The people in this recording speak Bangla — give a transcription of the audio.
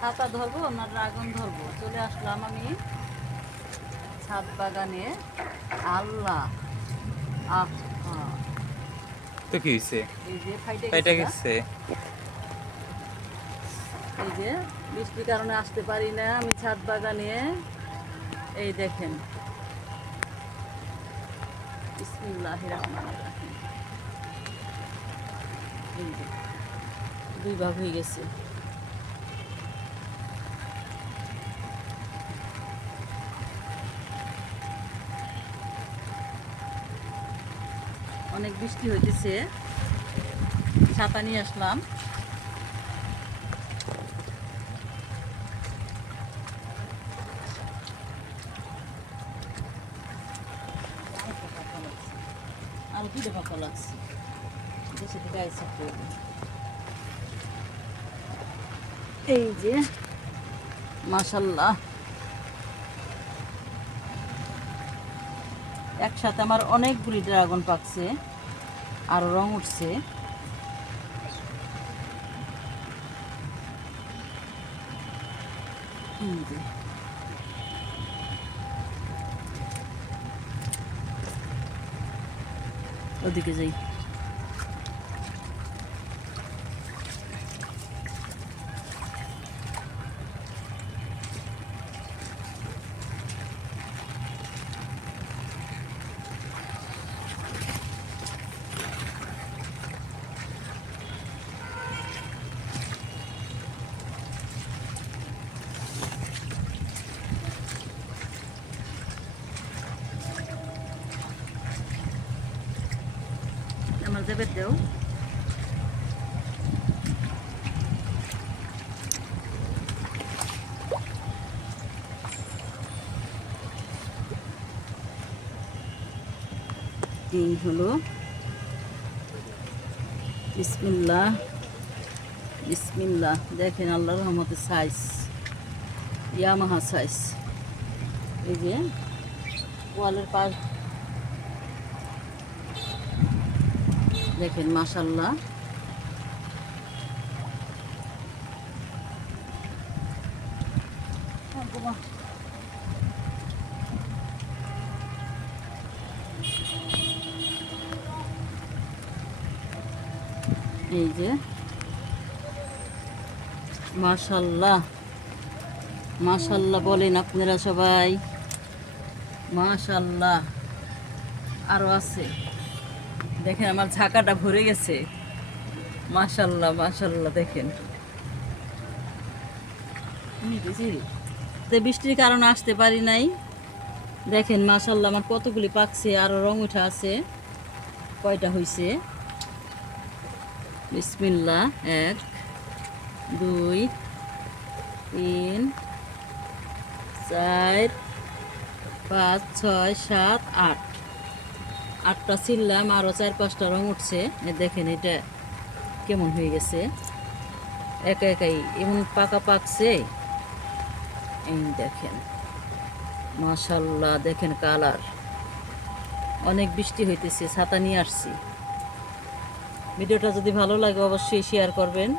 ছাতা ধরবো না ড্রাগন ধরবো, চলে আসলাম আমি ছাদ বাগানে। আল্লাহ, আহা, তো কি হইছে? এই যে ফাইটে এটা গেছে, গেছে। এই যে বৃষ্টির কারণে আসতে পারি না আমি ছাদ বাগানে। এই দেখেন, বিসমিল্লাহির রহমানির রহিম। এই যে দুই ভাগ হয়ে গেছে। অনেক বৃষ্টি হইতেছে, ছাতা নিয়ে আসলাম। আর কি দেখা লাগছে দেশে থেকে আইসা করবো। এই যে মাশাল্লাহ, একসাথে আমার অনেকগুলি ড্রাগন পাকছে, আর রং উঠছে। ওদিকে যাই। আমার দেবে দেও। এই হলো, বিসমিল্লাহ বিসমিল্লাহ। দেখেন আল্লাহর রহমতে সাইজ, ইয়ামাহা সাইজ। এই যে ওয়ালের পাশ দেখেন মাশাল্লাহ। এই যে মাশাল্লাহ মাশাল্লাহ বলেন আপনারা সবাই, মাশাল্লাহ। আরো আছে, দেখেন আমার ঝাঁকাটা ভরে গেছে। মাশাল্লাহ মাশাল্লাহ, দেখেন। তো বৃষ্টির কারণে আসতে পারি নাই। দেখেন মাশাল্লাহ আমার কতগুলি পাকছে, আরো রং উঠা আছে। কয়টা হইছে? বিসমিল্লাহ, 1 2 3 4 5 6 7 8। 8টা ছিললাম, আরও 4-5টা রং উঠছে। দেখেন এটা কেমন হয়ে গেছে, একা একাই এমন পাকা পাকছে। এই দেখেন মাশাল্লাহ, দেখেন কালার। অনেক বৃষ্টি হইতেছে, ছাতা নিয়ে আসছি। ভিডিওটা যদি ভালো লাগে অবশ্যই শেয়ার করবেন।